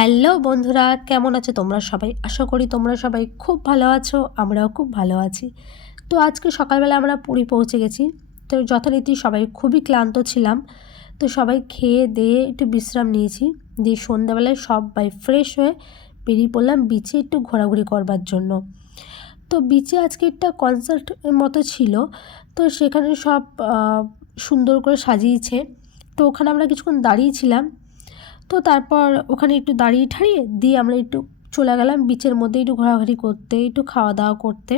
Hello বন্ধুরা, কেমন আছো তোমরা সবাই? আশা করি তোমরা সবাই খুব ভালো আছো, আমরাও খুব ভালো আছি। তো আজকে সকালবেলা আমরা পুরী পৌঁছে গেছি। তো যথারীতি সবাই খুবই ক্লান্ত ছিলাম। তো সবাই খেয়ে দিয়ে একটু বিশ্রাম নিয়েছি। দিয়ে সন্ধ্যাবেলায় সবাই ফ্রেশ হয়ে বেরিয়ে পড়লাম বিচে একটু ঘোরাঘুরি করবার জন্য। তো বিচে আজকে একটা কনসার্ট মতো ছিল। তো সেখানে সব সুন্দর করে সাজিয়েছে। তো ওখানে আমরা কিছুক্ষণ দাঁড়িয়েছিলাম। তো তারপর ওখানে একটু দাঁড়িয়ে ঠাড়িয়ে দিয়ে আমরা একটু চলে গেলাম বিচের মধ্যে একটু ঘোরাঘুরি করতে, একটু খাওয়া দাওয়া করতে।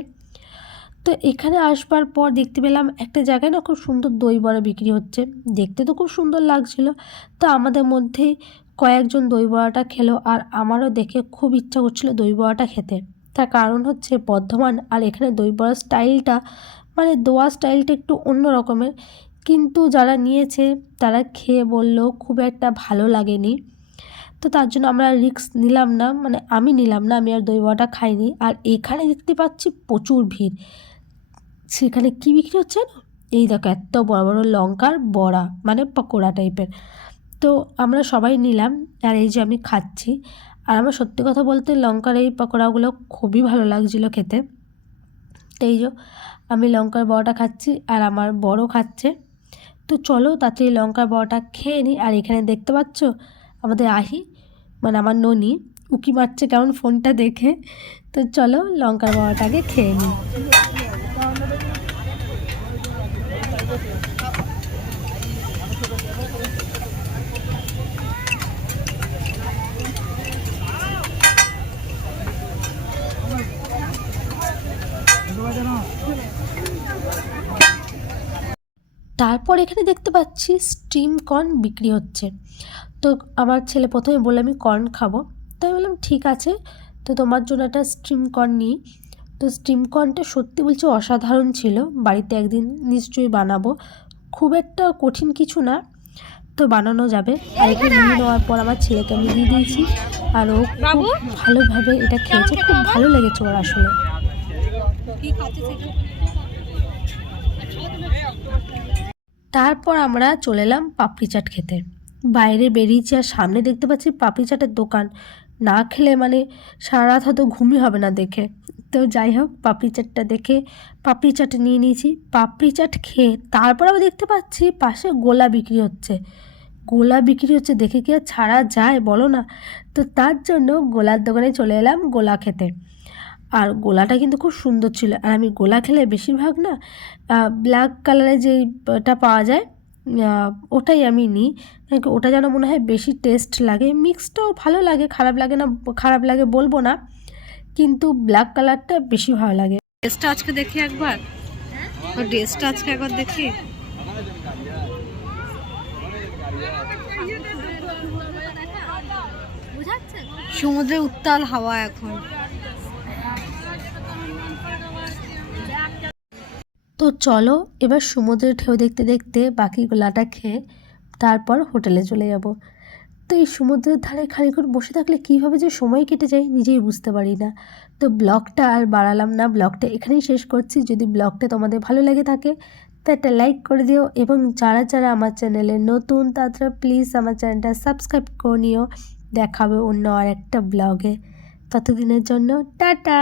তো এখানে আসবার পর দেখতে পেলাম একটা জায়গায় না খুব সুন্দর দই বড়া বিক্রি হচ্ছে। দেখতে তো খুব সুন্দর লাগছিল। তো আমাদের মধ্যেই কয়েকজন দই বড়াটা খেলো, আর আমারও দেখে খুব ইচ্ছা করছিল দই বড়াটা খেতে। তার কারণ হচ্ছে বর্ধমান, আর এখানে দই বড়ার স্টাইলটা মানে দোয়া স্টাইলটা একটু অন্য রকমের। কিন্তু যারা নিয়েছে তারা খেয়ে বলল খুব একটা ভালো লাগেনি। তো তার জন্য আমরা রিস্ক নিলাম না, মানে আমি নিলাম না, আমি আর দই বড়াটা খাইনি। আর এখানে দেখতে পাচ্ছি প্রচুর ভিড়। সেখানে কী বিক্রি হচ্ছে না, এই দেখো এত বড় বড় লঙ্কার বড়া, মানে পকোড়া টাইপের। তো আমরা সবাই নিলাম, আর এই যে আমি খাচ্ছি। আর আমার সত্যি কথা বলতে লঙ্কার এই পকোড়াগুলো খুবই ভালো লাগছিলো খেতে। তো এই যে আমি লঙ্কার বড়াটা খাচ্ছি, আর আমার বড় খাচ্ছে। তো চলো তাড়াতাড়ি লঙ্কার বড়াটা খেয়ে নিই। আর এখানে দেখতে পাচ্ছ আমাদের আহি, মানে আমার ননি, উকি মারছে কেমন ফোনটা দেখে। তো চলো লঙ্কার বড়াটাকে খেয়ে নিই। তারপর এখানে দেখতে পাচ্ছি স্টিম কর্ন বিক্রি হচ্ছে। তো আমার ছেলে প্রথমে বললো আমি কর্ন খাবো। তো আমি বললাম ঠিক আছে, তো তোমার জন্য একটা স্টিম কর্ন নিই। তো স্টিম কর্নটা সত্যি বলছি অসাধারণ ছিল। বাড়িতে একদিন নিশ্চয়ই বানাবো, খুব একটা কঠিন কিছু না, তো বানানো যাবে। আর এখানে নিয়ে নেওয়ার পর আমার ছেলেকে আমি দিয়ে দিয়েছি, আর ও খুব ভালোভাবে এটা খেয়েছে, খুব ভালো লেগেছে ওর আসলে। তারপর আমরা চলে এলাম পাপড়ি চাট খেতে। বাইরে বেরিয়েছি আর সামনে দেখতে পাচ্ছি পাপড়ি চাটের দোকান। না খেলে মানে সারা রাত হয়তো ঘুমই হবে না দেখে। তো যাই হোক পাপড়ি চাটটা দেখে পাপড়ি চাট নিয়ে নিয়েছি। পাপড়ি চাট খেয়ে তারপর আবার দেখতে পাচ্ছি পাশে গোলা বিক্রি হচ্ছে। গোলা বিক্রি হচ্ছে দেখে কি আর ছাড়া যায় বলো না। তো তার জন্য গোলার দোকানে চলে এলাম গোলা খেতে। আর গোলাটা কিন্তু খুব সুন্দর ছিল। আর আমি গোলা খেলে বেশিরভাগ না ব্ল্যাক কালারের যেটা পাওয়া যায় ওটাই আমি নিই। ওটা যেন মনে হয় বেশি টেস্ট লাগে। মিক্সটাও ভালো লাগে, খারাপ লাগে না, খারাপ লাগে বলবো না, কিন্তু ব্ল্যাক কালারটা বেশি ভালো লাগে। ড্রেসটা আজকে দেখি একবার, ওর ড্রেসটা আজকে একবার দেখি। সমুদ্রের উত্তাল হাওয়া এখন। তো চলো এবার সমুদ্রের ঢেউ দেখতে দেখতে বাকি গোলাটা খেয়ে তারপর হোটেলে চলে যাব। তো এই সমুদ্রের ধারে খানিকক্ষণ বসে থাকলে কীভাবে যে সময় কেটে যায় নিজেই বুঝতে পারি না। তো ব্লগটা আর বাড়ালাম না, ব্লগটা এখানেই শেষ করছি। যদি ব্লগটা তোমাদের ভালো লেগে থাকে তো একটা লাইক করে দিও, এবং যারা যারা আমার চ্যানেলে নতুন তারা প্লিজ আমার চ্যানেলটা সাবস্ক্রাইব করে নিও। দেখাবে অন্য আর একটা ব্লগে। ততদিনের জন্য টাটা।